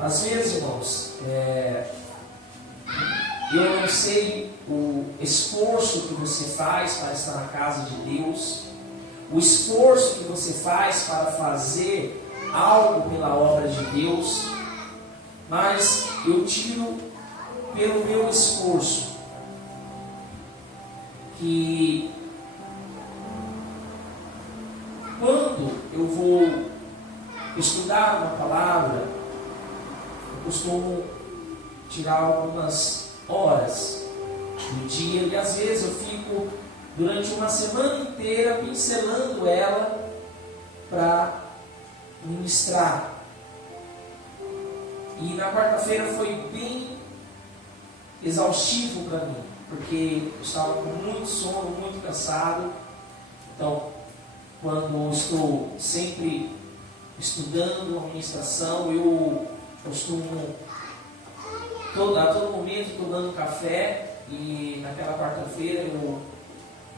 Às vezes, irmãos, eu não sei o esforço que você faz para estar na casa de Deus, o esforço que você faz para fazer algo pela obra de Deus, mas eu tiro pelo meu esforço que quando eu vou estudar uma palavra, eu costumo tirar algumas horas do dia e às vezes eu fico durante uma semana inteira pincelando ela para ministrar. E na quarta-feira foi bem exaustivo para mim, porque eu estava com muito sono, muito cansado. Então, quando eu estou sempre estudando a ministração, eu costumo a todo momento estou dando café, e naquela quarta-feira eu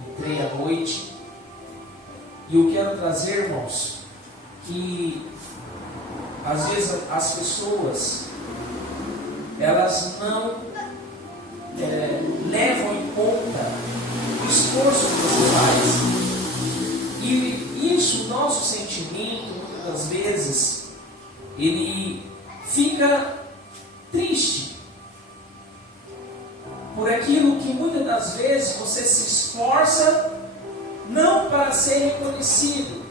entrei à noite. E eu quero trazer, irmãos, que às vezes as pessoas elas não levam em conta o esforço que você faz. E isso, nosso sentimento, muitas das vezes, ele fica triste por aquilo que muitas das vezes você se esforça não para ser reconhecido,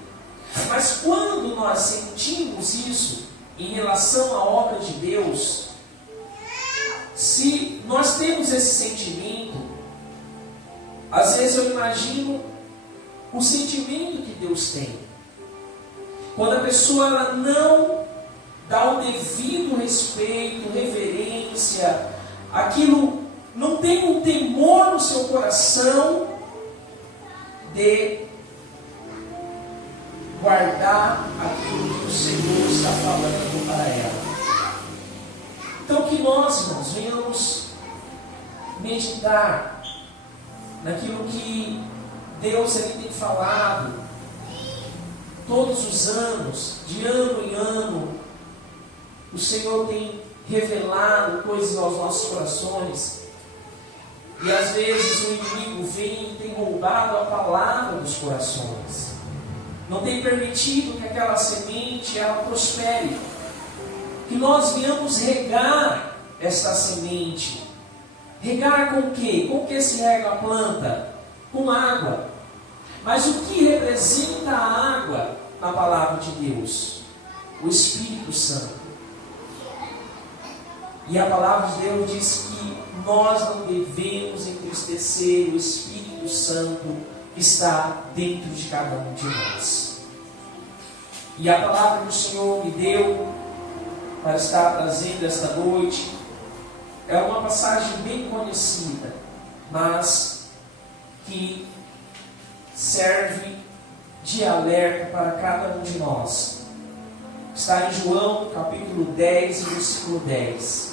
mas quando nós sentimos isso em relação à obra de Deus, se nós temos esse sentimento, às vezes eu imagino o sentimento que Deus tem quando a pessoa ela não dá o devido respeito, reverência, aquilo não tem um temor no seu coração de guardar aquilo que o Senhor está falando para ela. Então que nós, irmãos, venhamos meditar naquilo que Deus ele tem falado todos os anos, de ano em ano. O Senhor tem revelado coisas aos nossos corações. E às vezes o inimigo vem e tem roubado a palavra dos corações. Não tem permitido que aquela semente ela prospere. Que nós venhamos regar esta semente. Regar com o quê? Com o que se rega a planta? Com água. Mas o que representa a água na palavra de Deus? O Espírito Santo. E a palavra de Deus diz que nós não devemos entristecer o Espírito Santo que está dentro de cada um de nós. E a palavra que o Senhor me deu para estar trazendo esta noite é uma passagem bem conhecida, mas que serve de alerta para cada um de nós. Está em João capítulo 10, versículo 10.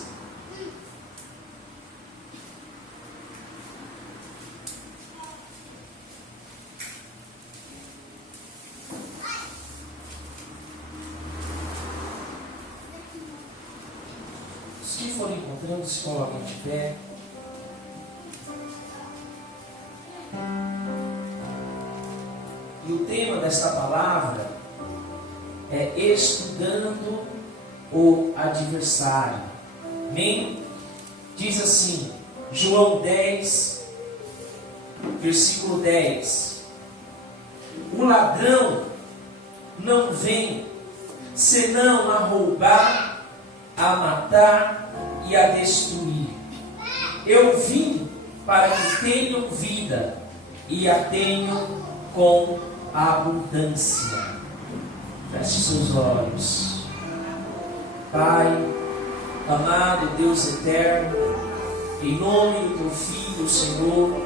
Se forem encontrando, se coloquem de pé. E o tema desta palavra é estudando o adversário. Amém? Diz assim, João 10, versículo 10. O ladrão não vem senão a roubar, a matar e a destruir. Eu vim para que tenham vida e a tenham com abundância. Feche seus olhos. Pai, amado Deus eterno, em nome do Teu Filho, Senhor,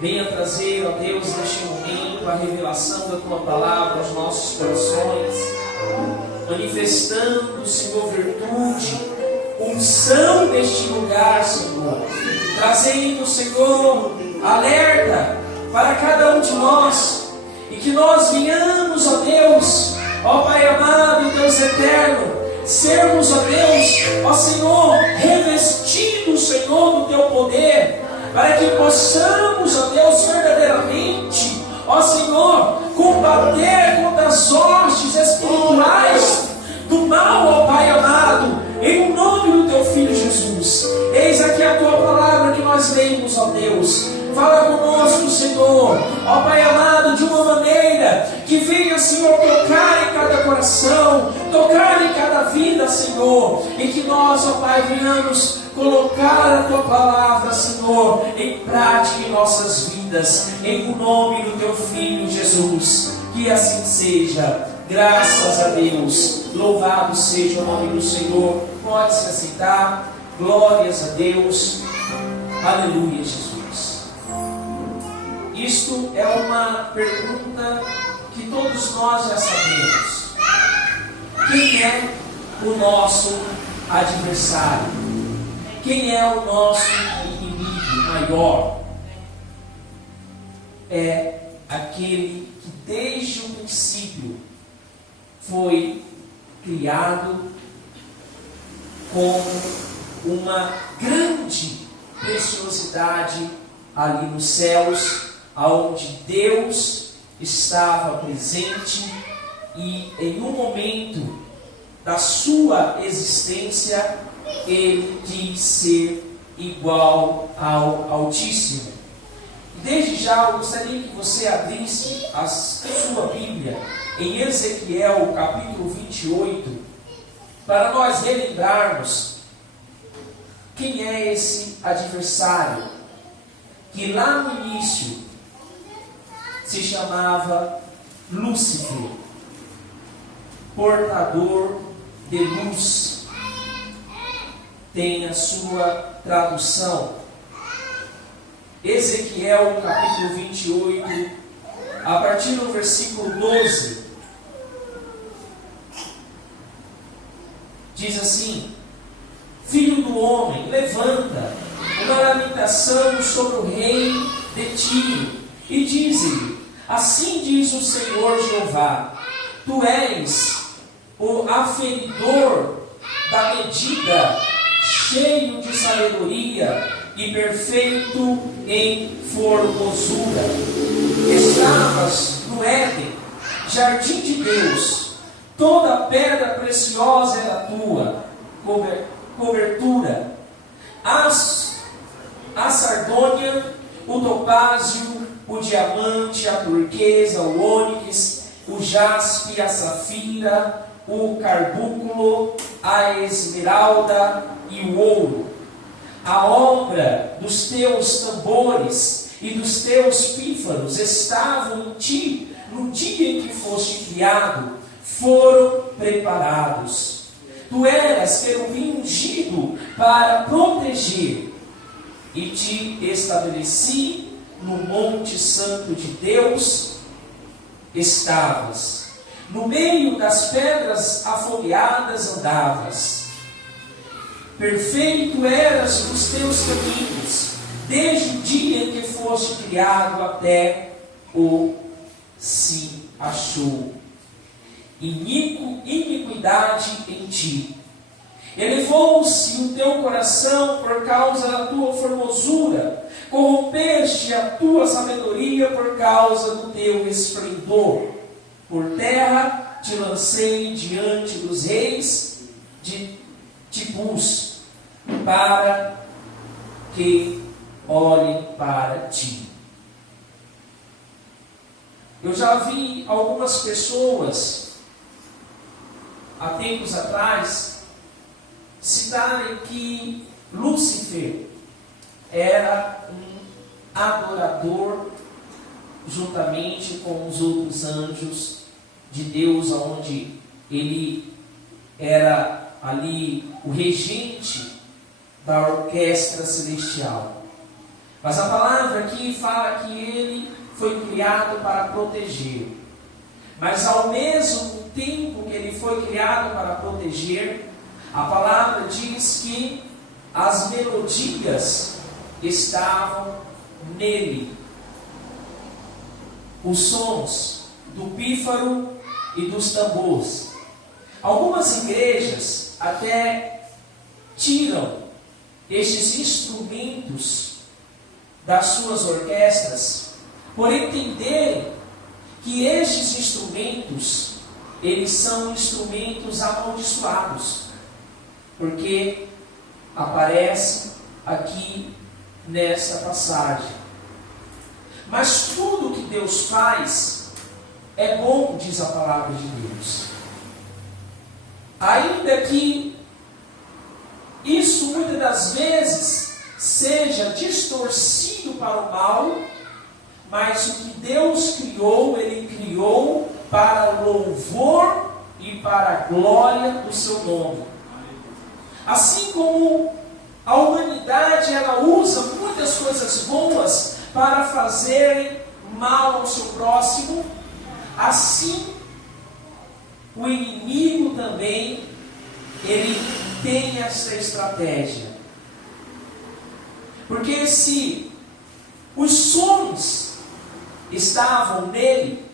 venha trazer, ó Deus, neste momento, a revelação da Tua palavra aos nossos corações, manifestando, Senhor, virtude, unção neste lugar, Senhor, trazendo, Senhor, alerta para cada um de nós, e que nós venhamos, ó Deus, ó Pai amado, Deus eterno, sermos, ó Deus, ó Senhor, revestidos, Senhor, do Teu poder, para que possamos, ó Deus, verdadeiramente, ó Senhor, combater contra as hostes espirituais do mal, ó Pai amado, em nome do Teu Filho Jesus. Eis aqui a Tua palavra que nós lemos, ó Deus. Fala conosco, Senhor, ó Pai amado, de uma maneira que venha, Senhor, tocar em cada coração, tocar em cada vida, Senhor, e que nós, ó Pai, venhamos colocar a Tua palavra, Senhor, em prática em nossas vidas, em nome do Teu Filho Jesus. Que assim seja. Graças a Deus. Louvado seja o nome do Senhor. Pode se aceitar. Glórias a Deus. Aleluia, Jesus. Isto é uma pergunta que todos nós já sabemos. Quem é o nosso adversário? Quem é o nosso inimigo maior? É aquele que desde o princípio foi criado com uma grande preciosidade ali nos céus, aonde Deus estava presente e em um momento da sua existência ele quis ser igual ao Altíssimo. Desde já eu gostaria que você abrisse a sua Bíblia em Ezequiel capítulo 28, para nós relembrarmos quem é esse adversário, que lá no início se chamava Lúcifer, portador de luz, tem a sua tradução. Ezequiel capítulo 28, a partir do versículo 12, diz assim: Filho do homem, levanta uma lamentação sobre o rei de Tiro, e dize-lhe: assim diz o Senhor Jeová, tu és o aferidor da medida, cheio de sabedoria e perfeito em formosura. Estavas no Éden, jardim de Deus, toda pedra preciosa era tua cobertura, a sardônia, o topázio, o diamante, a turquesa, o ônix, o jaspe, a safira, o carbúnculo, a esmeralda e o ouro. A obra dos teus tambores e dos teus pífaros estavam em ti no dia em que foste criado, foram preparados. Tu eras querubim ungido para proteger, e te estabeleci no monte santo de Deus. Estavas no meio das pedras afogueadas, andavas. Perfeito eras nos teus caminhos, desde o dia em que foste criado até o se achou iniquidade em ti. Elevou-se o teu coração por causa da tua formosura, corrompeste a tua sabedoria por causa do teu esplendor. Por terra te lancei diante dos reis de Tibus, para que olhem para ti. Eu já vi algumas pessoas, há tempos atrás, citarem que Lúcifer era um adorador, juntamente com os outros anjos de Deus, onde ele era ali o regente da orquestra celestial. Mas a palavra aqui fala que ele foi criado para proteger. Mas ao mesmo tempo que ele foi criado para proteger, a palavra diz que as melodias estavam nele. Os sons do pífaro e dos tambores. Algumas igrejas até tiram estes instrumentos das suas orquestras, por entenderem que estes instrumentos, eles são instrumentos amaldiçoados, porque aparece aqui nessa passagem. Mas tudo que Deus faz é bom, diz a palavra de Deus. Ainda que isso muitas das vezes seja distorcido para o mal, mas o que Deus criou, Ele criou para o louvor e para a glória do seu nome. Assim como a humanidade, ela usa muitas coisas boas para fazer mal ao seu próximo, assim o inimigo também, ele tem essa estratégia. Porque se os sons estavam nele,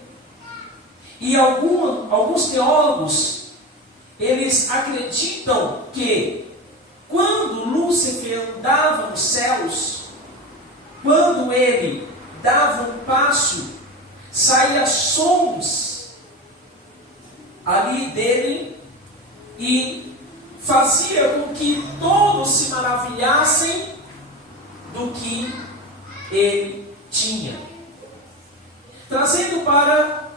e alguns teólogos, eles acreditam que quando Lúcifer andava nos céus, quando ele dava um passo, saía sons ali dele e fazia com que todos se maravilhassem do que ele tinha. Trazendo para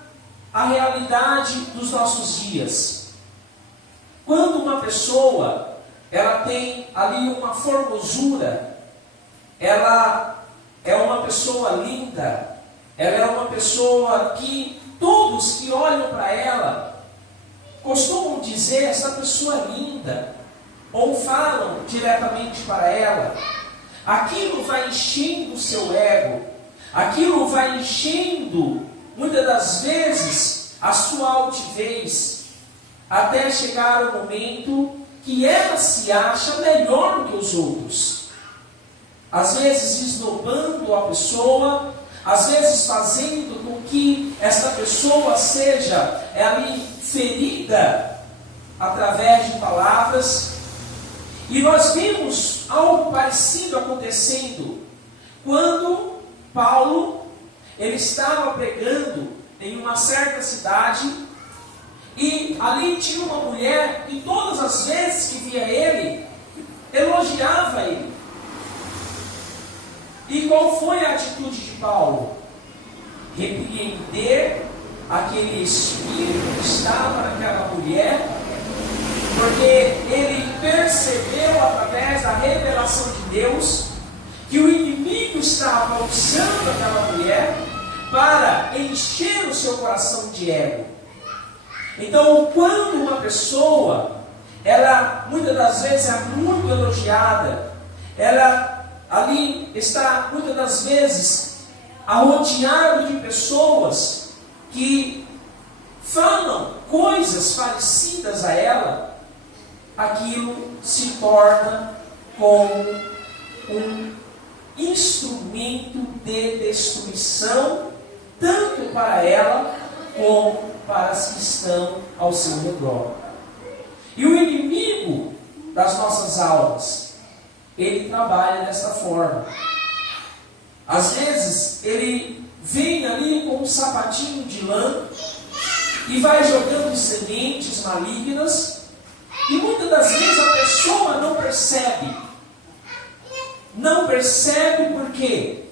a realidade dos nossos dias. Quando uma pessoa, ela tem ali uma formosura, ela é uma pessoa linda, ela é uma pessoa que todos que olham para ela costumam dizer, essa pessoa é linda, ou falam diretamente para ela. Aquilo vai enchendo o seu ego, aquilo vai enchendo, muitas das vezes, a sua altivez, até chegar o momento que ela se acha melhor do que os outros. Às vezes esnobando a pessoa, às vezes fazendo com que esta pessoa seja ali ferida através de palavras. E nós vimos algo parecido acontecendo quando Paulo, ele estava pregando em uma certa cidade, e ali tinha uma mulher, e todas as vezes que via ele, elogiava ele. E qual foi a atitude de Paulo? Repreender aquele espírito que estava naquela mulher, porque ele percebeu através da revelação de Deus que o inimigo estava usando aquela mulher para encher o seu coração de ego. Então, quando uma pessoa, ela muitas das vezes é muito elogiada, ela ali está muitas das vezes arrodeado de pessoas que falam coisas parecidas a ela, aquilo se torna como um instrumento de destruição, tanto para ela como para as que estão ao seu redor. E o inimigo das nossas almas, ele trabalha dessa forma. Às vezes ele vem ali com um sapatinho de lã e vai jogando sementes malignas, e muitas das vezes a pessoa não percebe. Não percebe porque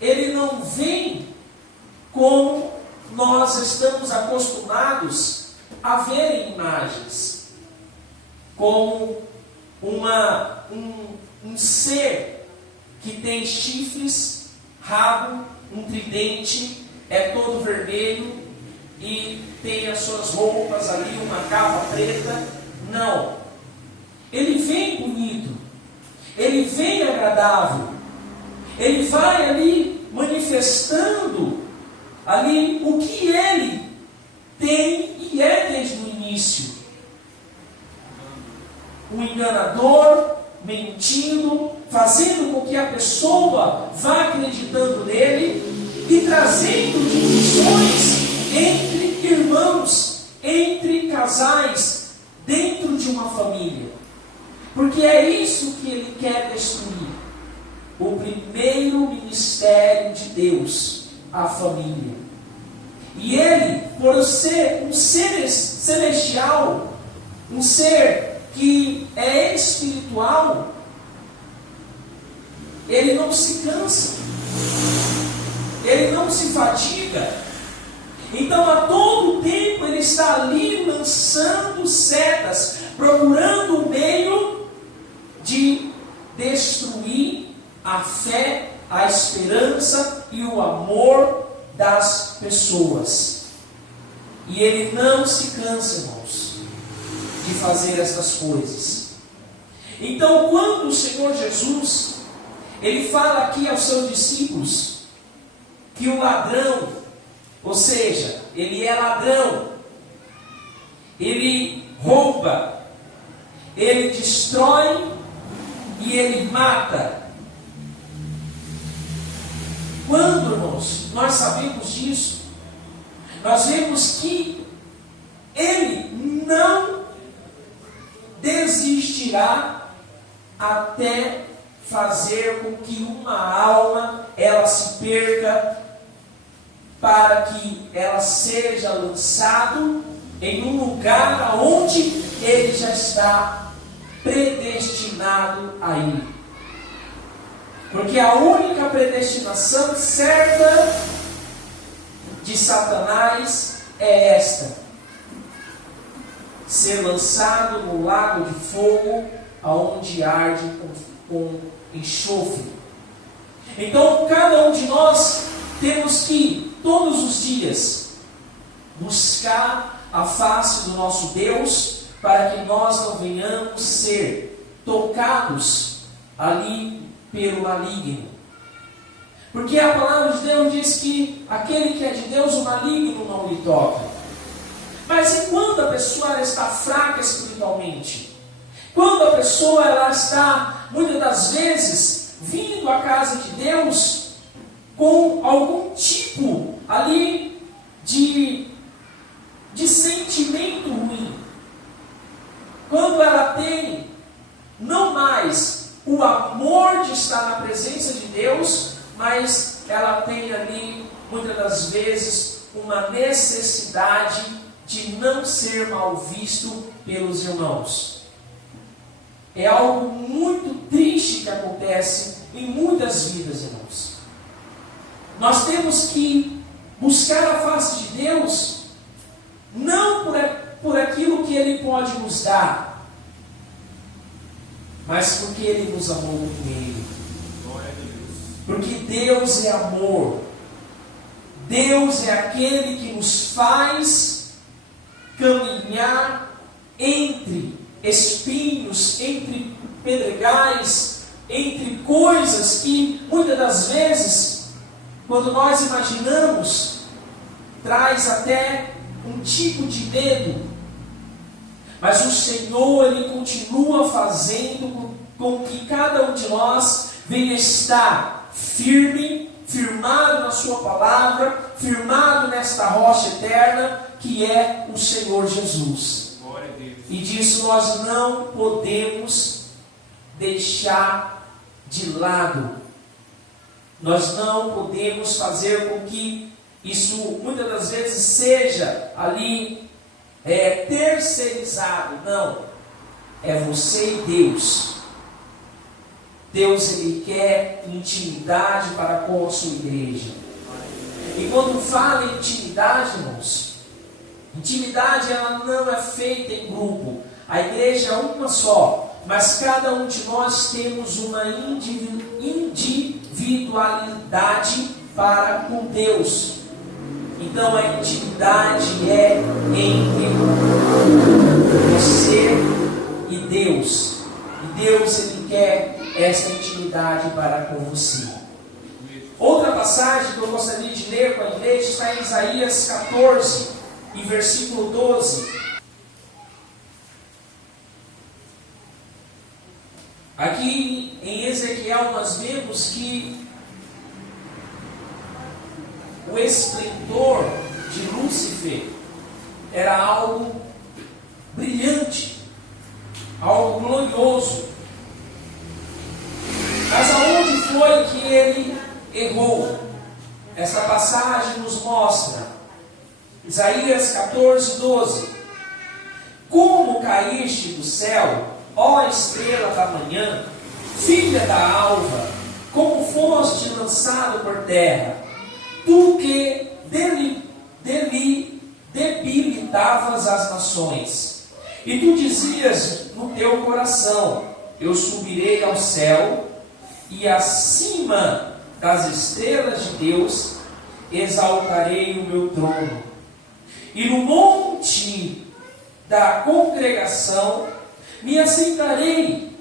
ele não vem como nós estamos acostumados a ver em imagens, como um ser que tem chifres, rabo, um tridente, é todo vermelho e tem as suas roupas ali, uma capa preta. Não. Ele vem bonito, ele vem agradável, ele vai ali manifestando ali o que ele tem e é desde o início. Um enganador, mentindo, fazendo com que a pessoa vá acreditando nele e trazendo divisões entre irmãos, entre casais, dentro de uma família. Porque é isso que ele quer destruir. O primeiro ministério de Deus, a família. E ele, por ser um ser celestial, um ser que é espiritual, ele não se cansa, ele não se fadiga. Então a todo tempo ele está ali lançando setas, procurando um meio de destruir a fé, a esperança e o amor das pessoas. E ele não se cansa, irmãos, de fazer essas coisas. Então, quando o Senhor Jesus, ele fala aqui aos seus discípulos que o ladrão, ou seja, ele é ladrão, ele rouba, ele destrói e ele mata. Quando, irmãos, nós sabemos disso, nós vemos que ele não desistirá até fazer com que uma alma ela se perca, para que ela seja lançado em um lugar onde ele já está predestinado a ir. Porque a única predestinação certa de Satanás é esta: ser lançado no lago de fogo, aonde arde com enxofre. Então, cada um de nós temos que, todos os dias, buscar a face do nosso Deus, para que nós não venhamos ser tocados ali pelo maligno. Porque a palavra de Deus diz que aquele que é de Deus, o maligno não lhe toca. Mas enquanto a pessoa está fraca espiritualmente, quando a pessoa ela está, muitas das vezes, vindo à casa de Deus com algum tipo ali de sentimento ruim, quando ela tem não mais o amor de estar na presença de Deus, mas ela tem ali, muitas das vezes, uma necessidade de não ser mal visto pelos irmãos. É algo muito triste que acontece em muitas vidas, irmãos. Nós temos que buscar a face de Deus, não por aquilo que Ele pode nos dar, mas porque Ele nos amou primeiro. Porque Deus é amor. Deus é aquele que nos faz caminhar entre espinhos, entre pedregais, entre coisas que muitas das vezes, quando nós imaginamos, traz até um tipo de medo. Mas o Senhor, Ele continua fazendo com que cada um de nós venha estar firme, firmado na sua palavra, firmado nesta rocha eterna, que é o Senhor Jesus. Glória a Deus. E disso nós não podemos deixar de lado. Nós não podemos fazer com que isso, muitas das vezes, seja ali terceirizado. Não. É você e Deus. Deus, Ele quer intimidade para com a sua igreja. E quando fala em intimidade, irmãos, intimidade ela não é feita em grupo. A igreja é uma só, mas cada um de nós temos uma individualidade para com Deus. Então a intimidade é entre você e Deus. E Deus, Ele quer essa intimidade para com você. Outra passagem que eu gostaria de ler com a igreja está em Isaías 14, em versículo 12. Aqui em Ezequiel nós vemos que o esplendor de Lúcifer era algo brilhante. vitorioso. Mas aonde foi que ele errou? Esta passagem nos mostra. Isaías 14, 12. Como caíste do céu, ó estrela da manhã, filha da alva, como foste lançado por terra, tu que debilitavas as nações. E tu dizias no teu coração: eu subirei ao céu, e acima das estrelas de Deus exaltarei o meu trono. E no monte da congregação me assentarei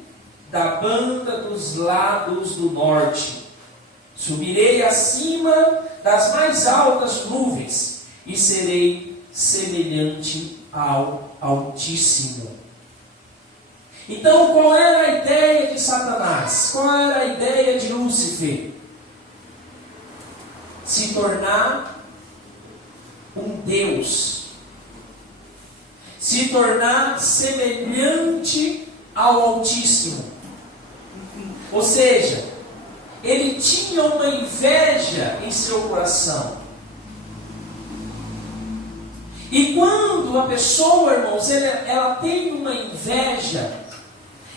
da banda dos lados do norte. Subirei acima das mais altas nuvens e serei semelhante ao Altíssimo. Então, qual era a ideia de Satanás? Qual era a ideia de Lúcifer? Se tornar um Deus. Se tornar semelhante ao Altíssimo. Ou seja, ele tinha uma inveja em seu coração. E quando a pessoa, irmãos, ela tem uma inveja,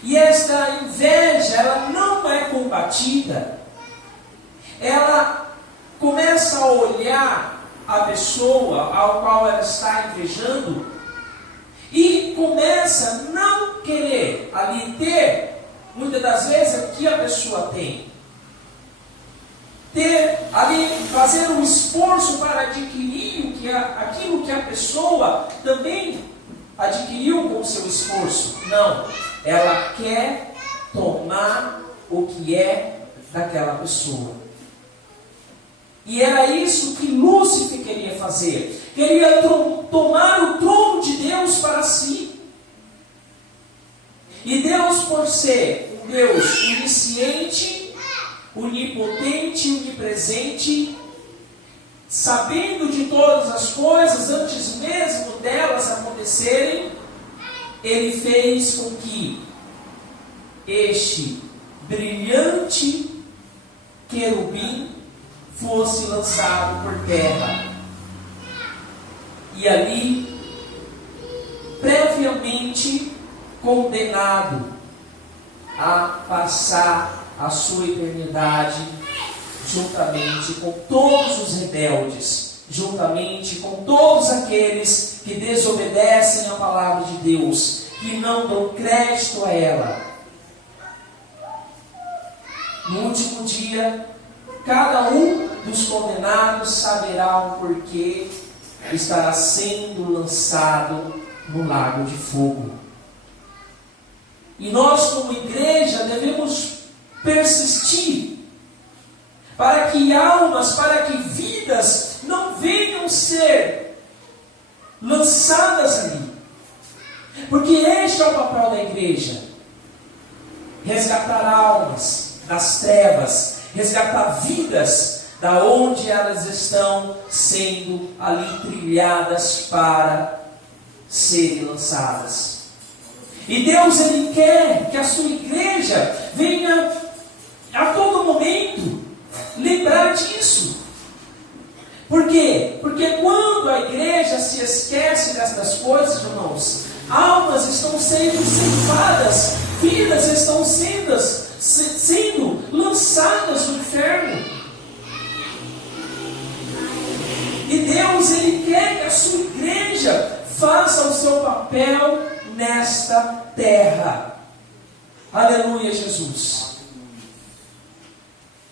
e esta inveja ela não é combatida, ela começa a olhar a pessoa ao qual ela está invejando e começa a não querer ali ter, muitas das vezes, o que a pessoa tem. Ter ali, fazer um esforço para adquirir aquilo que a pessoa também adquiriu com o seu esforço. Não, ela quer tomar o que é daquela pessoa. E era isso que Lúcifer queria fazer. Queria tomar o trono de Deus para si. E Deus, por ser um Deus onisciente, onipotente, onipresente, sabendo de todas as coisas, antes mesmo delas acontecerem, Ele fez com que este brilhante querubim fosse lançado por terra. E ali, previamente condenado a passar a sua eternidade juntamente com todos os rebeldes, juntamente com todos aqueles que desobedecem à palavra de Deus, que não dão crédito a ela. No último dia, cada um dos condenados saberá o porquê estará sendo lançado no lago de fogo. E nós, como igreja, devemos persistir para que almas, para que vidas não venham ser lançadas ali. Porque este é o papel da igreja: resgatar almas das trevas, resgatar vidas da onde elas estão sendo ali trilhadas para serem lançadas. E Deus, Ele quer que a sua igreja venha a todo momento lembrar disso. Por quê? Porque quando a igreja se esquece destas coisas, irmãos, almas estão sendo ceifadas, vidas estão sendo lançadas no inferno. E Deus, Ele quer que a sua igreja faça o seu papel nesta terra. Aleluia, Jesus.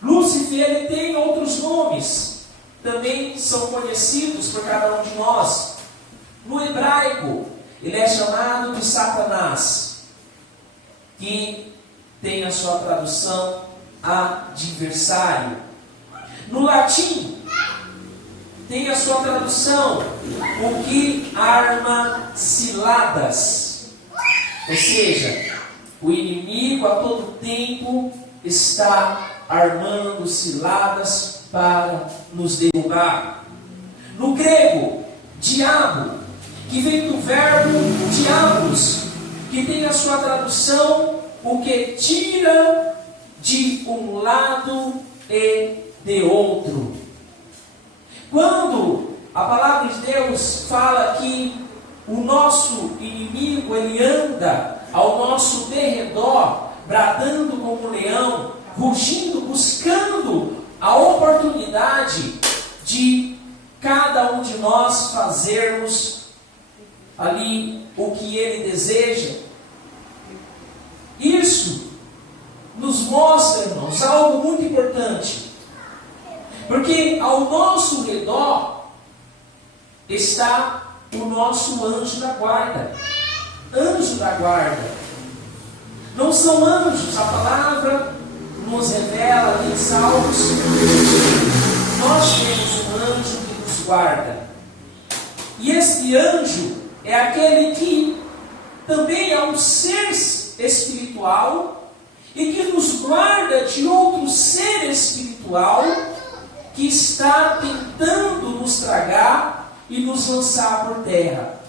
Lúcifer, ele tem outros nomes, também são conhecidos por cada um de nós. No hebraico, ele é chamado de Satanás, que tem a sua tradução adversário. No latim, tem a sua tradução, o que arma ciladas. Ou seja, o inimigo a todo tempo está armando ciladas para nos derrubar. No grego, diabo, que vem do verbo diabos, que tem a sua tradução, o que tira de um lado e de outro. Quando a palavra de Deus fala que o nosso inimigo, ele anda ao nosso derredor, bradando como um leão, rugindo, buscando a oportunidade de cada um de nós fazermos ali o que ele deseja. Isso nos mostra, irmãos, algo muito importante. Porque ao nosso redor está o nosso anjo da guarda. Anjo da guarda. Não são anjos, a palavra nos revela ali em Salmos. Nós temos um anjo que nos guarda. E esse anjo é aquele que também é um ser espiritual e que nos guarda de outro ser espiritual que está tentando nos tragar e nos lançar por terra.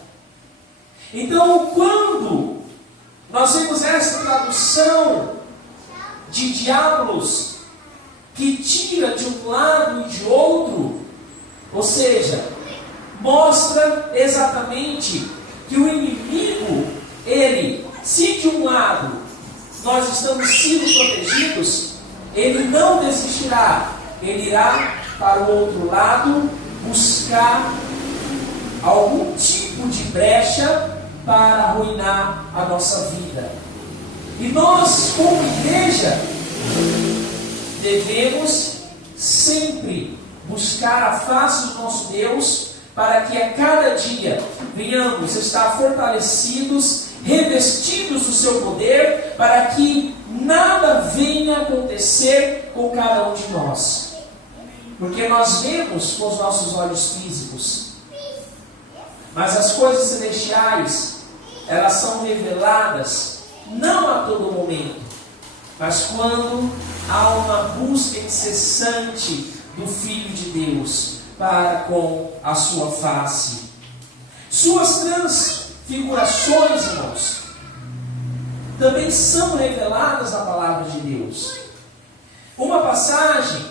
Então, quando nós vemos essa tradução de diabos que tira de um lado e de outro, ou seja, mostra exatamente que o inimigo, ele, se de um lado nós estamos sendo protegidos, ele não desistirá, ele irá para o outro lado buscar algum tipo de brecha para arruinar a nossa vida. E nós, como igreja, devemos sempre buscar a face do nosso Deus, para que a cada dia venhamos estar fortalecidos, revestidos do seu poder, para que nada venha acontecer com cada um de nós. Porque nós vemos com os nossos olhos físicos, mas as coisas celestiais, elas são reveladas não a todo momento, mas quando há uma busca incessante do Filho de Deus para com a sua face. Suas transfigurações, irmãos, também são reveladas na palavra de Deus. Uma passagem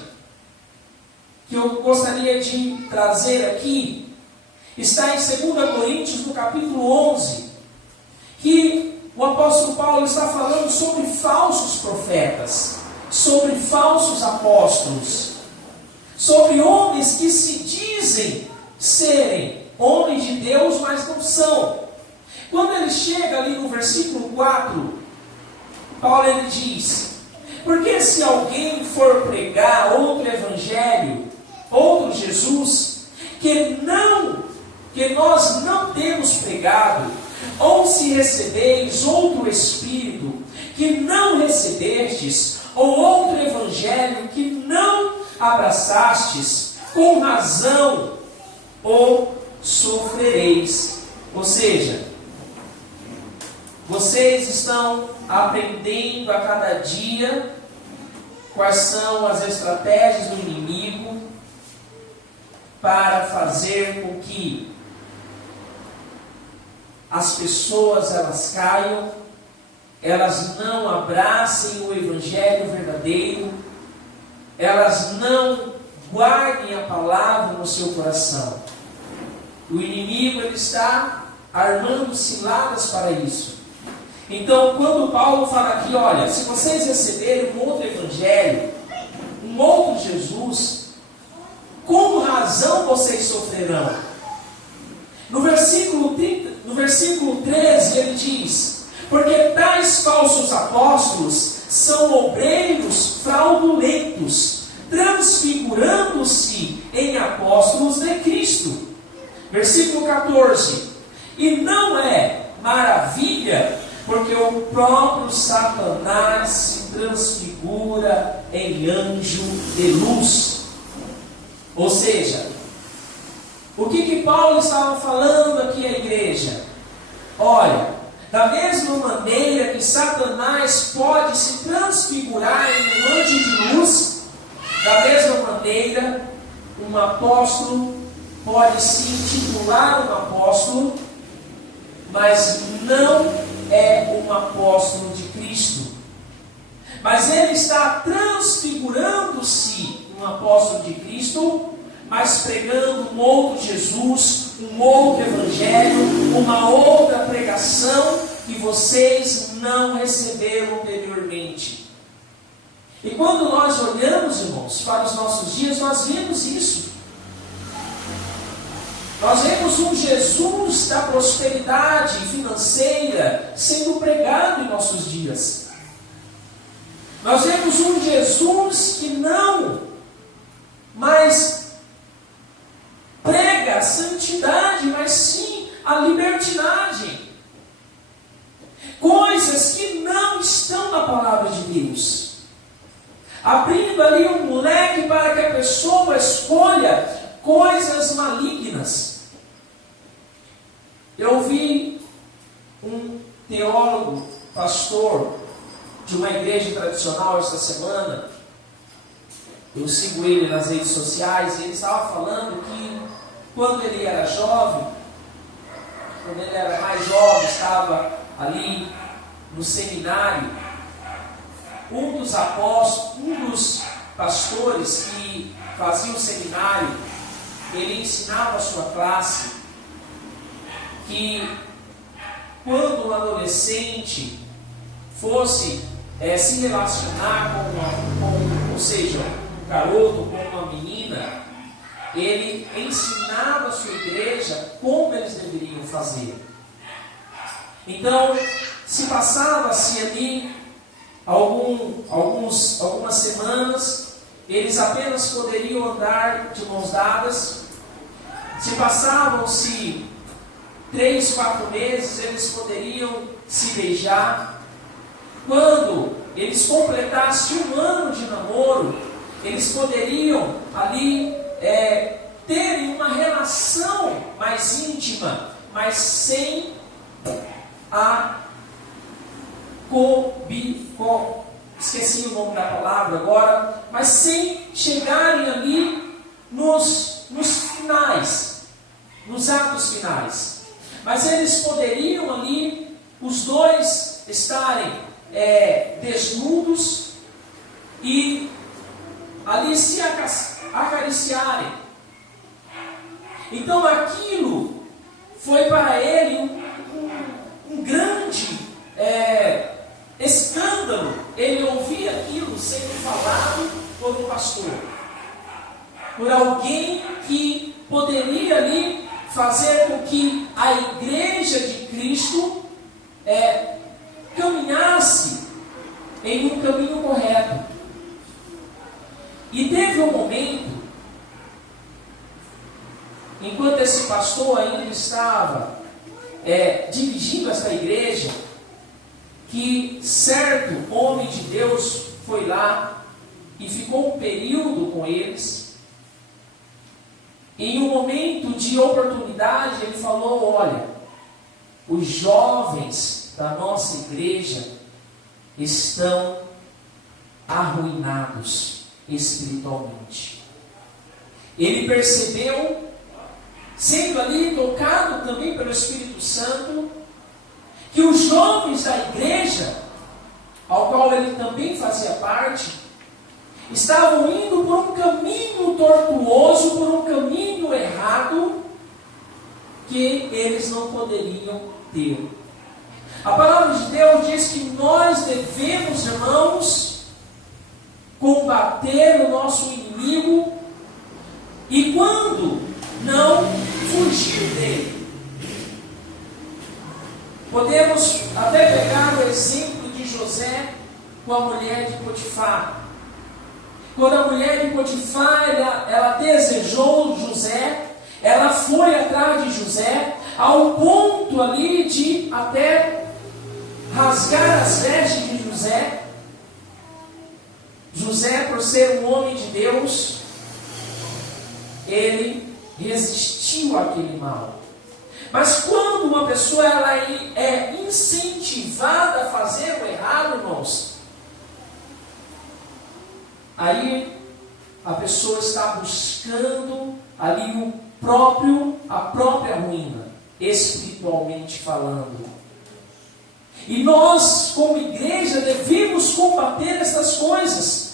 que eu gostaria de trazer aqui está em 2 Coríntios, no capítulo 11, que o apóstolo Paulo está falando sobre falsos profetas, sobre falsos apóstolos, sobre homens que se dizem serem homens de Deus, mas não são. Quando ele chega ali no versículo 4, Paulo ele diz: porque se alguém for pregar outro evangelho, outro Jesus, que nós não temos pregado, ou se recebeis outro Espírito que não recebestes, ou outro evangelho que não abraçastes, com razão ou sofrereis. Ou seja, vocês estão aprendendo a cada dia quais são as estratégias do inimigo para fazer com que as pessoas elas caiam, elas não abracem o evangelho verdadeiro, elas não guardem a palavra no seu coração. O inimigo ele está armando ciladas para isso. Então, quando Paulo fala aqui, olha, se vocês receberem um outro evangelho, um outro Jesus, com razão vocês sofrerão. No versículo 13 ele diz: porque tais falsos apóstolos são obreiros fraudulentos, transfigurando-se em apóstolos de Cristo. Versículo 14: e não é maravilha, porque o próprio Satanás se transfigura em anjo de luz. Ou seja, o que Paulo estava falando aqui à igreja? Olha, da mesma maneira que Satanás pode se transfigurar em um anjo de luz, da mesma maneira, um apóstolo pode se intitular um apóstolo, mas não é um apóstolo de Cristo. Mas ele está transfigurando-se um apóstolo de Cristo, mas pregando um outro Jesus, um outro evangelho, uma outra pregação que vocês não receberam anteriormente. E quando nós olhamos, irmãos, para os nossos dias, nós vemos isso. Nós vemos um Jesus da prosperidade financeira sendo pregado em nossos dias. Nós vemos um Jesus que não mais prega a santidade, mas sim a libertinagem. Coisas que não estão na palavra de Deus. Abrindo ali um leque para que a pessoa escolha coisas malignas. Eu ouvi um teólogo, pastor de uma igreja tradicional esta semana. Eu sigo ele nas redes sociais e ele estava falando que quando ele era jovem, quando ele era mais jovem, estava ali no seminário, um dos apóstolos, um dos pastores que fazia o seminário, ele ensinava a sua classe que quando um adolescente fosse se relacionar ou seja, um garoto com uma menina, ele ensinava a sua igreja como eles deveriam fazer. Então, se passava-se ali algumas semanas, eles apenas poderiam andar de mãos dadas. Se passavam-se 3, 4 meses, eles poderiam se beijar. Quando eles completassem 1 ano de namoro, eles poderiam ali terem uma relação mais íntima, mas sem a esqueci o nome da palavra agora, mas sem chegarem ali nos finais, nos atos finais. Mas eles poderiam ali, os dois estarem desnudos e ali se acariciarem. Então aquilo foi para ele um grande escândalo. Ele ouvia aquilo sendo falado por um pastor, por alguém que poderia ali fazer com que a igreja de Cristo caminhasse em um caminho correto. E teve um momento, enquanto esse pastor ainda estava dirigindo essa igreja, que certo homem de Deus foi lá e ficou um período com eles. Em um momento de oportunidade, ele falou: olha, os jovens da nossa igreja estão arruinados espiritualmente. Ele percebeu, sendo ali tocado também pelo Espírito Santo, que os jovens da igreja, ao qual ele também fazia parte, estavam indo por um caminho tortuoso, por um caminho errado, que eles não poderiam ter. A palavra de Deus diz que nós devemos, irmãos, combater o nosso inimigo, e quando não, fugir dele. Podemos até pegar o exemplo de José com a mulher de Potifar. Quando a mulher de Potifar, ela desejou José, ela foi atrás de José, ao ponto ali de até rasgar as vestes de José. José, por ser um homem de Deus, ele resistiu àquele mal. Mas quando uma pessoa ela é incentivada a fazer o errado, irmãos, aí a pessoa está buscando ali a própria ruína, espiritualmente falando. E nós, como igreja, devemos combater estas coisas.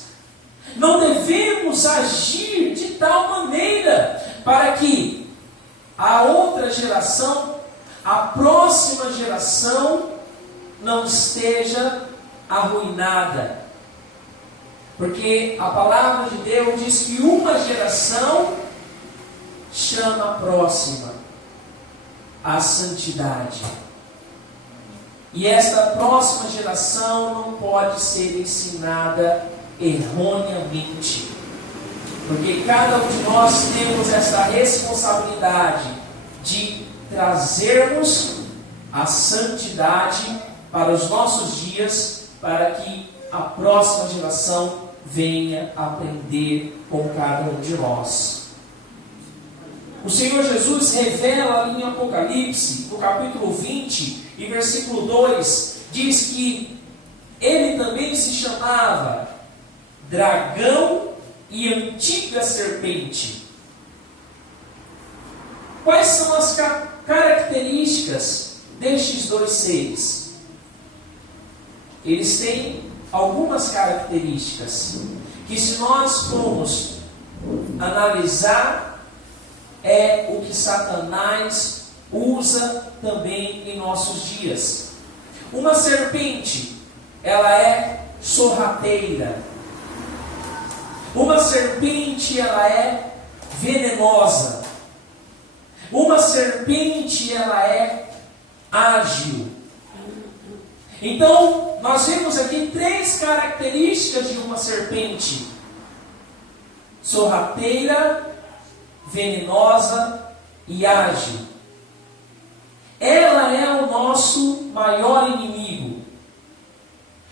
Não devemos agir de tal maneira para que a outra geração, a próxima geração, não esteja arruinada. Porque a palavra de Deus diz que uma geração chama a próxima à santidade. E esta próxima geração não pode ser ensinada erroneamente. Porque cada um de nós temos essa responsabilidade de trazermos a santidade para os nossos dias, para que a próxima geração venha aprender com cada um de nós. O Senhor Jesus revela ali em Apocalipse, no capítulo 20, e versículo 2, diz que ele também se chamava dragão e antiga serpente. Quais são as características destes dois seres? Eles têm algumas características que, se nós formos analisar, é o que Satanás usa também em nossos dias. Uma serpente, ela é sorrateira. Uma serpente, ela é venenosa. Uma serpente, ela é ágil. Então, nós vemos aqui 3 características de uma serpente: sorrateira, venenosa e ágil. Ela é o nosso maior inimigo.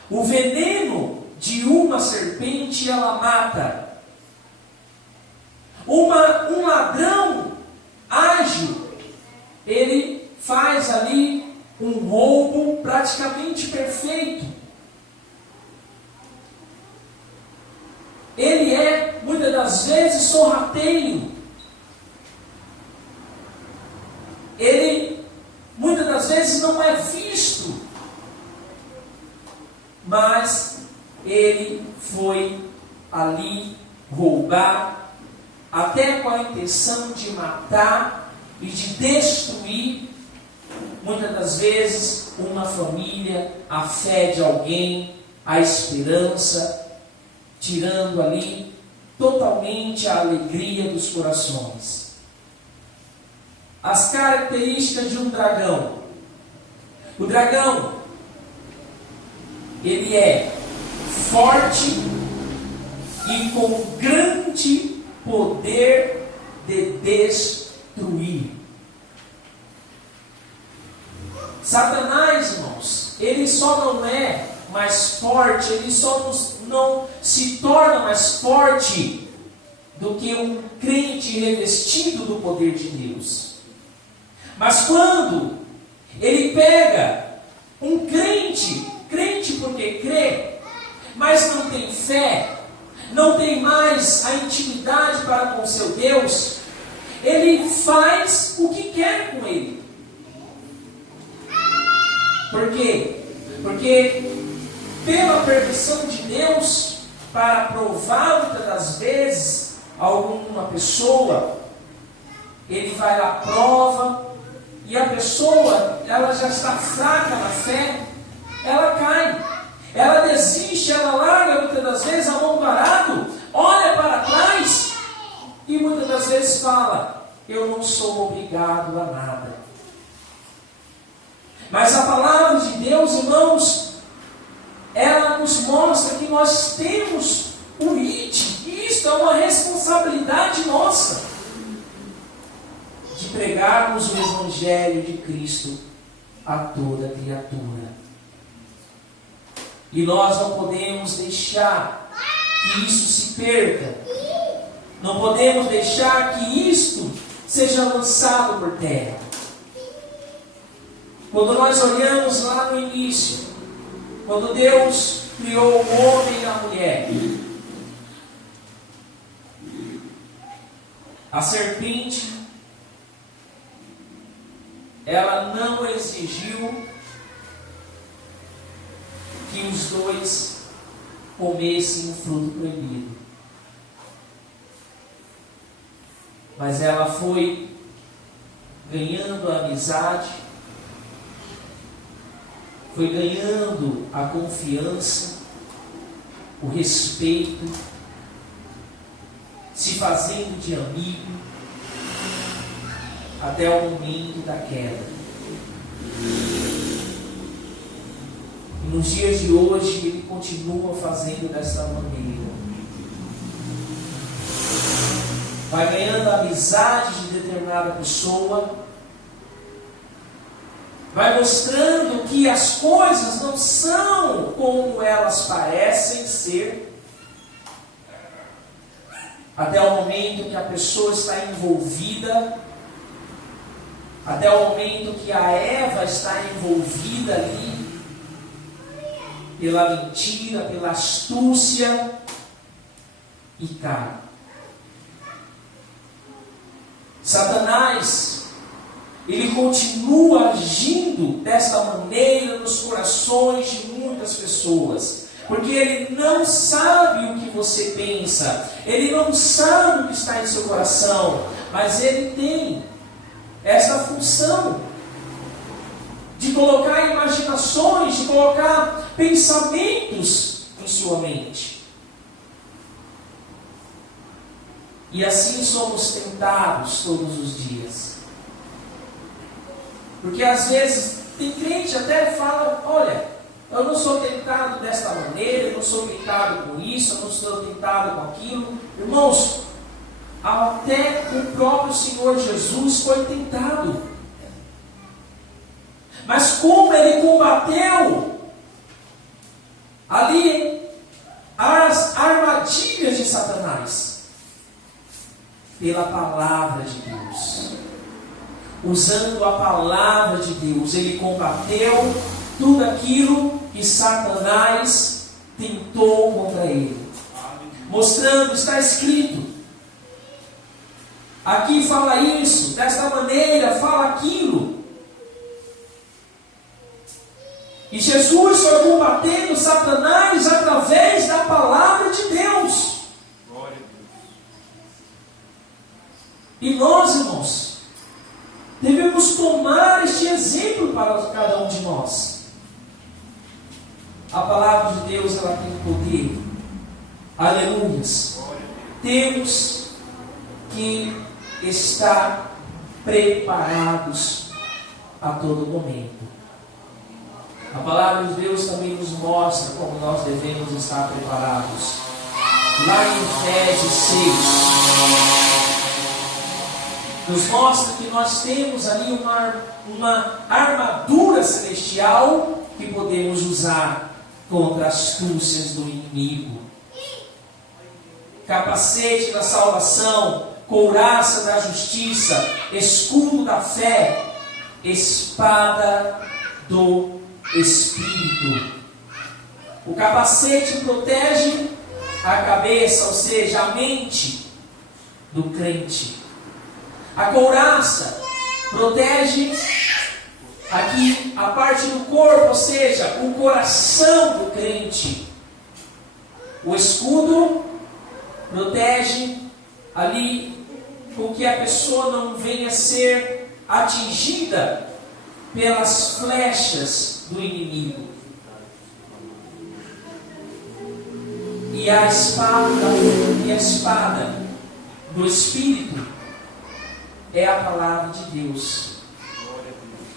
O veneno de uma serpente, ela mata. Um ladrão ágil, ele faz ali um roubo praticamente perfeito. Ele é, muitas das vezes, sorrateiro. Ele, muitas das vezes, não é visto. Mas ele foi ali roubar, até com a intenção de matar e de destruir, muitas das vezes, uma família, a fé de alguém, a esperança, tirando ali totalmente a alegria dos corações. As características de um dragão. O dragão, ele é forte e com grande poder de destruir. Satanás, irmãos, ele só não é mais forte, ele só não se torna mais forte do que um crente revestido do poder de Deus. Mas quando ele pega um crente porque crê, mas não tem fé, não tem mais a intimidade para com seu Deus, ele faz o que quer com ele. Por quê? Porque pela permissão de Deus, para provar muitas das vezes alguma pessoa, ele vai lá, prova, e a pessoa, ela já está fraca na fé, ela cai, ela desiste, ela larga muitas das vezes a mão parado, olha para trás e muitas das vezes fala: eu não sou obrigado a nada. Mas a palavra de Deus, irmãos, ela nos mostra que nós temos o ID, e isso é uma responsabilidade nossa, de pregarmos o Evangelho de Cristo a toda criatura. E nós não podemos deixar que isso se perca. Não podemos deixar que isto seja lançado por terra. Quando nós olhamos lá no início, quando Deus criou o homem e a mulher, a serpente, ela não exigiu que os dois comessem o fruto proibido. Mas ela foi ganhando a amizade, foi ganhando a confiança, o respeito, se fazendo de amigo, até o momento da queda. E nos dias de hoje ele continua fazendo dessa maneira. Vai ganhando a amizade de determinada pessoa, vai mostrando que as coisas não são como elas parecem ser, até o momento que a pessoa está envolvida, até o momento que a Eva está envolvida ali, pela mentira, pela astúcia, e cai. Satanás, ele continua agindo desta maneira nos corações de muitas pessoas, porque ele não sabe o que você pensa, ele não sabe o que está em seu coração, mas ele tem essa função de colocar imaginações, de colocar pensamentos em sua mente. E assim somos tentados todos os dias. Porque às vezes tem crente até fala, olha, eu não sou tentado desta maneira, eu não sou tentado com isso, eu não sou tentado com aquilo. Irmãos, até o próprio Senhor Jesus foi tentado. Mas como ele combateu ali as armadilhas de Satanás? Pela palavra de Deus. Usando a palavra de Deus, ele combateu tudo aquilo que Satanás tentou contra ele. Mostrando, está escrito. Aqui fala isso, desta maneira, fala aquilo. E Jesus foi combatendo Satanás através da palavra de Deus. E nós, irmãos, devemos tomar este exemplo para cada um de nós. A palavra de Deus, ela tem poder. Aleluias. Temos que estar preparados a todo momento. A palavra de Deus também nos mostra como nós devemos estar preparados. Lá em Efésios 6, nos mostra que nós temos ali uma armadura celestial que podemos usar contra as astúcias do inimigo. Capacete da salvação, couraça da justiça, escudo da fé, espada do Espírito. O capacete protege a cabeça, ou seja, a mente do crente. A couraça protege aqui a parte do corpo, ou seja, o coração do crente. O escudo protege ali com que a pessoa não venha a ser atingida pelas flechas do inimigo. E a espada do Espírito é a palavra de Deus.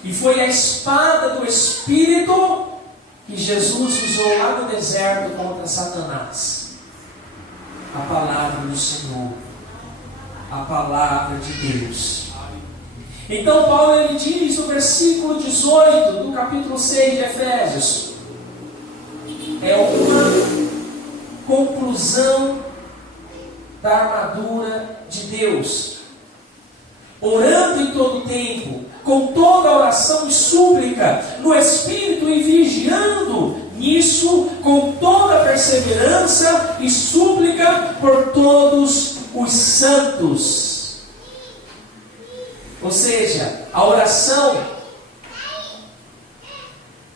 E foi a espada do Espírito que Jesus usou lá no deserto contra Satanás. A palavra do Senhor. A palavra de Deus. Então Paulo ele diz no versículo 18 do capítulo 6 de Efésios. É uma conclusão da armadura de Deus. Orando em todo tempo, com toda oração e súplica, no Espírito e vigiando nisso, com toda perseverança e súplica por todos os santos. Ou seja, a oração,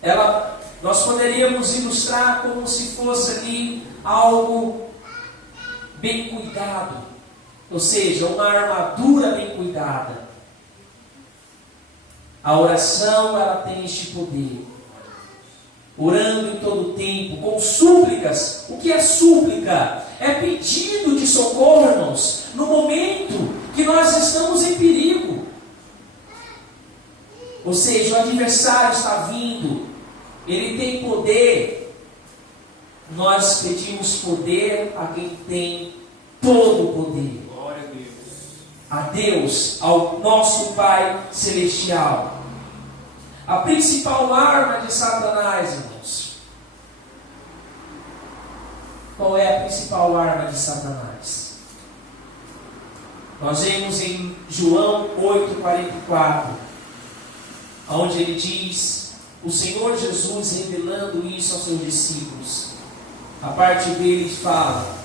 ela Nós poderíamos ilustrar como se fosse ali algo bem cuidado, ou seja, uma armadura bem cuidada. A oração, ela tem este poder. Orando em todo o tempo, com súplicas. O que é súplica? É pedido de socorro, irmãos, no momento que nós estamos em perigo. Ou seja, o adversário está vindo, ele tem poder. Nós pedimos poder a quem tem todo o poder. Glória a Deus. A Deus, ao nosso Pai Celestial. A principal arma de Satanás, irmãos. Qual é a principal arma de Satanás? Nós vemos em João 8,44, onde ele diz, o Senhor Jesus revelando isso aos seus discípulos. A parte dele fala,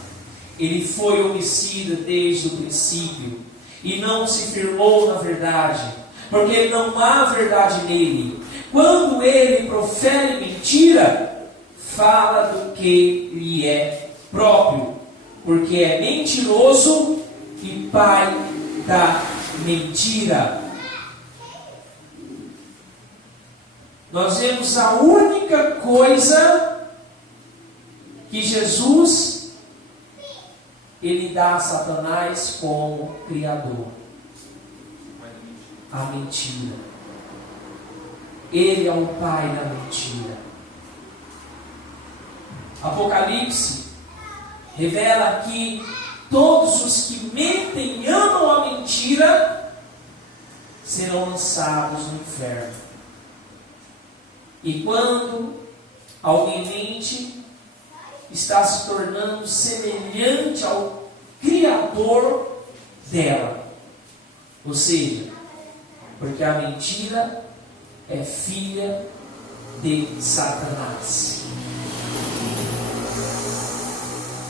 ele foi homicida desde o princípio e não se firmou na verdade, porque não há verdade nele. Quando ele profere mentira, fala do que lhe é próprio, porque é mentiroso e pai da mentira. Nós vemos a única coisa que Jesus ele dá a Satanás como criador: a mentira. Ele é o pai da mentira. Apocalipse revela que todos os que mentem e amam a mentira serão lançados no inferno. E quando alguém mente, está se tornando semelhante ao Criador dela. Ou seja, porque a mentira é filha de Satanás.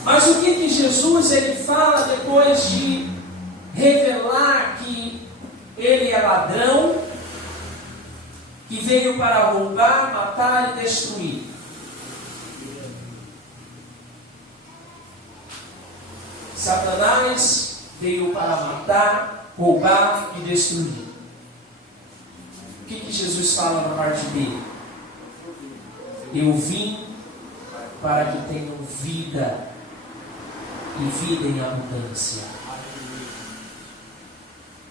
Mas o que Jesus ele fala depois de revelar que ele é ladrão, que veio para roubar, matar e destruir? Satanás veio para matar, roubar e destruir. O que Jesus fala na parte dele? Eu vim para que tenham vida e vida em abundância.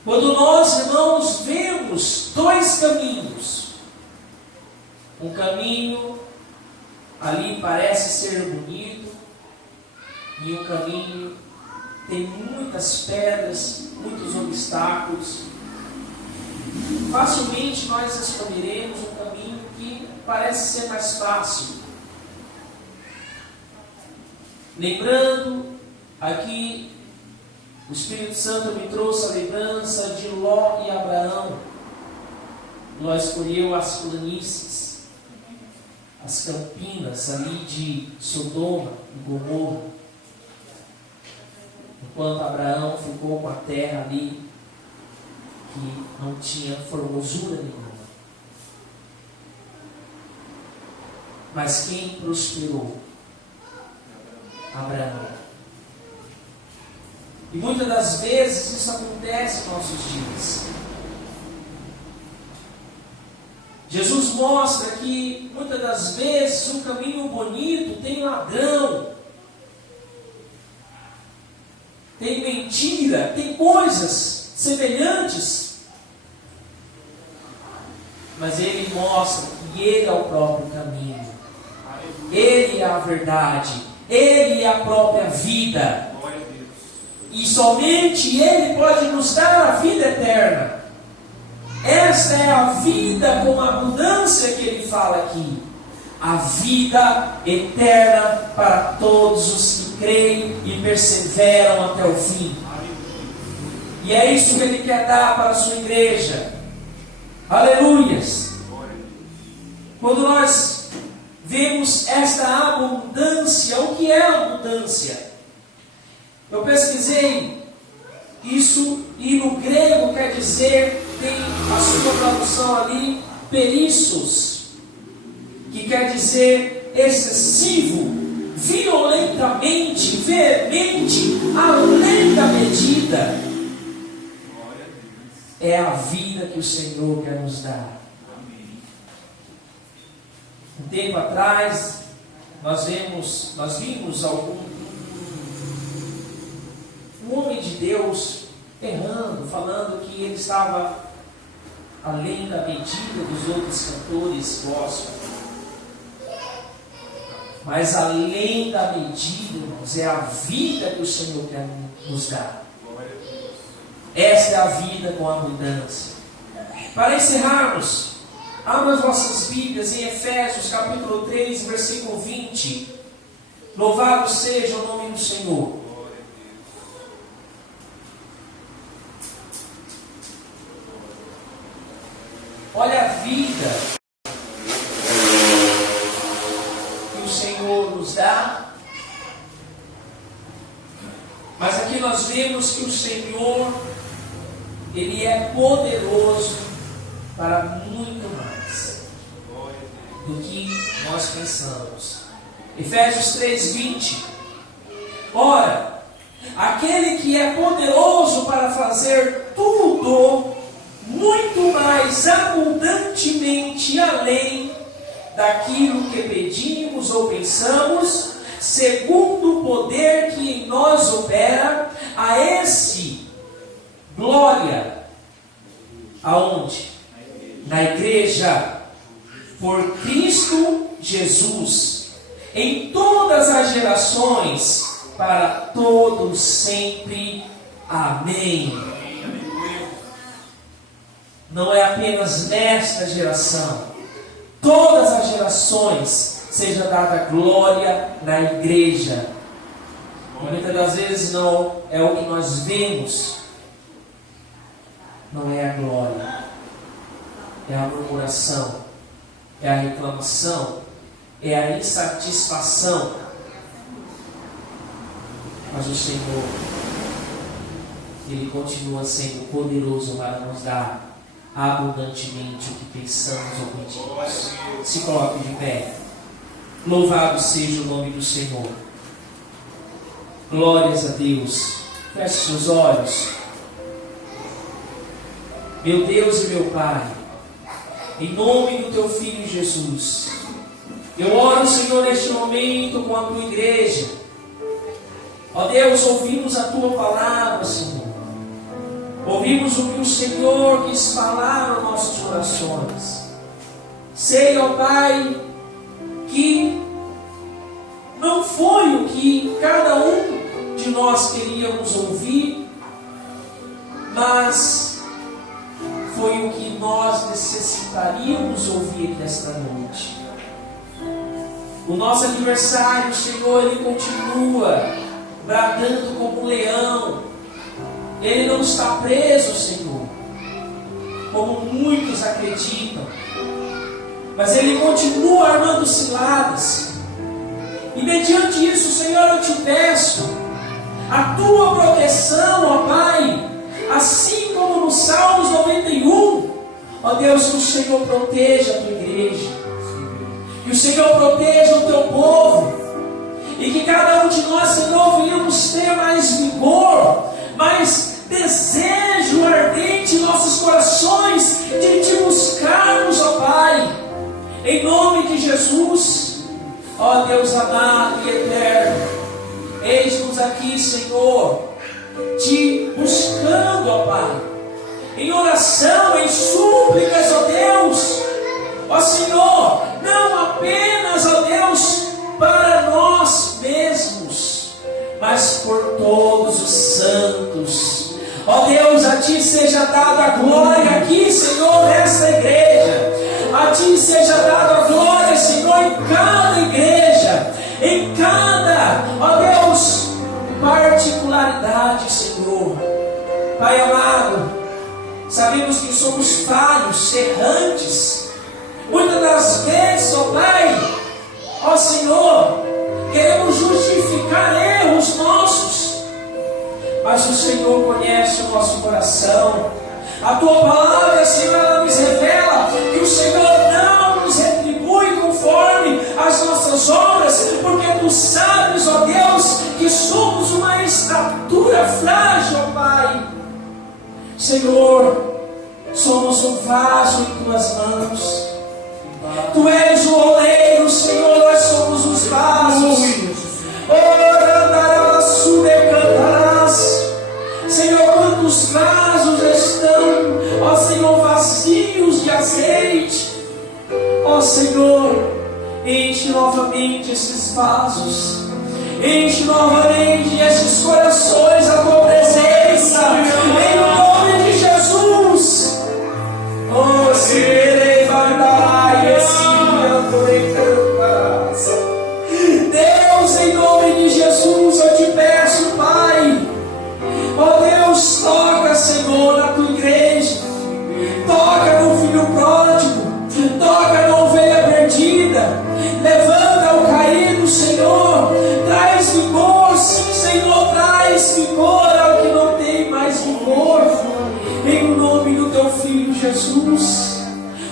Quando nós, irmãos, vemos dois caminhos, um caminho ali parece ser bonito e um caminho tem muitas pedras, muitos obstáculos, facilmente nós escolheremos um caminho que parece ser mais fácil. Lembrando, aqui o Espírito Santo me trouxe a lembrança de Ló e Abraão. Ló escolheu as planícies, as campinas ali de Sodoma e Gomorra, enquanto Abraão ficou com a terra ali que não tinha formosura nenhuma. Mas quem prosperou? Abraão. E muitas das vezes isso acontece em nossos dias. Jesus mostra que muitas das vezes um caminho bonito tem ladrão, tem mentira, tem coisas semelhantes. Mas ele mostra que ele é o próprio caminho. Ele é a verdade. Ele é a própria vida. E somente Ele pode nos dar a vida eterna. Esta é a vida com abundância que Ele fala aqui. A vida eterna para todos os que creem e perseveram até o fim. E é isso que Ele quer dar para a sua igreja. Aleluias! Quando nós vemos esta abundância, o que é abundância? Eu pesquisei isso e no grego quer dizer, tem a sua tradução ali, perissos. que quer dizer excessivo, violentamente, veemente, além da medida. É a vida que o Senhor quer nos dar. Um tempo atrás, nós vimos um homem de Deus errando, falando que ele estava além da medida dos outros cantores gospel. Mas além da medida, irmãos, é a vida que o Senhor quer nos dar. Esta é a vida com abundância. Para encerrarmos, abra as vossas Bíblias em Efésios capítulo 3, versículo 20. Louvado seja o nome do Senhor. Olha a vida que o Senhor nos dá. Mas aqui nós vemos que o Senhor, Ele é poderoso para muito mais do que nós pensamos. Efésios 3:20. Ora, aquele que é poderoso para fazer tudo muito mais abundantemente além daquilo que pedimos ou pensamos, segundo o poder que em nós opera, a esse glória. Aonde? Na igreja, por Cristo Jesus, em todas as gerações, para todos sempre. Amém. Não é apenas nesta geração, todas as gerações seja dada glória na igreja. E muitas das vezes não é o que nós vemos, não é a glória, é a murmuração, é a reclamação, é a insatisfação. Mas o Senhor, Ele continua sendo poderoso para nos dar abundantemente o que pensamos ou pedimos. Se coloque de pé. Louvado seja o nome do Senhor. Glórias a Deus. Feche seus olhos. Meu Deus e meu Pai, em nome do Teu Filho Jesus, eu oro, Senhor, neste momento com a Tua igreja. Ó Deus, ouvimos a Tua palavra, Senhor. Ouvimos o que o Senhor quis falar aos nossos corações. Sei, ó Pai, que não foi o que cada um de nós queríamos ouvir, mas foi o que nós necessitaríamos ouvir nesta noite. O nosso adversário, Senhor, ele continua bradando como um leão. Ele não está preso, Senhor, como muitos acreditam, mas ele continua armando ciladas. E mediante isso, Senhor, eu te peço a Tua proteção, ó Pai, assim como no Salmos 91, ó Deus, que o Senhor proteja a Tua igreja, que o Senhor proteja o Teu povo, e que cada um de nós, Senhor, venhamos ter mais vigor, mais desejo ardente em nossos corações de Te buscarmos, ó Pai, em nome de Jesus. Ó Deus amado e eterno, eis-nos aqui, Senhor, Te buscando, ó Pai, em oração, em súplicas, ó Deus, ó Senhor, não apenas, ó Deus, para nós mesmos, mas por todos os santos. Ó Deus, a Ti seja dada a glória aqui, Senhor, nesta igreja. A Ti seja dada a glória, Senhor, em cada igreja, em cada, ó Deus, particularidade, Senhor. Pai amado, sabemos que somos falhos, errantes. Muitas das vezes, ó Pai, ó Senhor, queremos justificar erros nossos, mas o Senhor conhece o nosso coração. A Tua palavra, Senhor, ela nos revela que o Senhor não nos retribui conforme nossas obras, porque Tu sabes, ó Deus, que somos uma estatura frágil, ó Pai. Senhor, somos um vaso em Tuas mãos. Tu és o oleiro, Senhor, nós somos os vasos. Senhor, quantos vasos estão, ó Senhor, vazios de azeite. Ó Senhor, enche novamente esses vasos, enche novamente esses corações a Tua presença, em nome de Jesus. Oh, Deus, em nome de Jesus, eu te peço, Pai. Oh Deus, toca, Senhor, na Tua igreja, toca no filho pródigo, toca na ovelha perdida, levanta o caído, Senhor, traz vigor, sim, Senhor, traz vigor ao que não tem mais vigor, em nome do Teu Filho Jesus.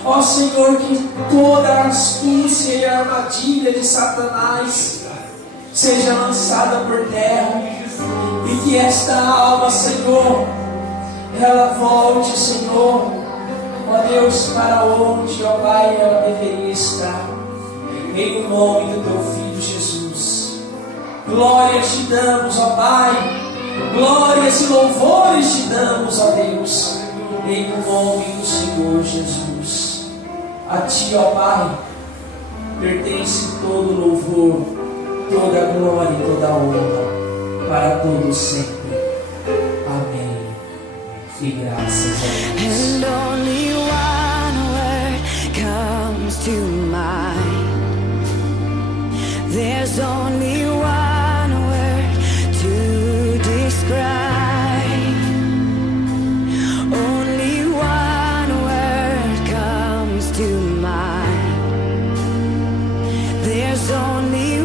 Ó Senhor, que toda a astúcia e a armadilha de Satanás seja lançada por terra, e que esta alma, Senhor, ela volte, Senhor, ó Deus, para onde, ó Pai, ela deveria estar, em nome do Teu Filho Jesus. Glórias te damos, ó Pai, glórias e louvores te damos, ó Deus, em nome do Senhor Jesus. A Ti, ó Pai, pertence todo louvor, toda glória e toda honra, para todos sempre. Amém. E graças a Deus. And only one word comes to mind. There's only one word to describe. Only one word comes to mind. There's only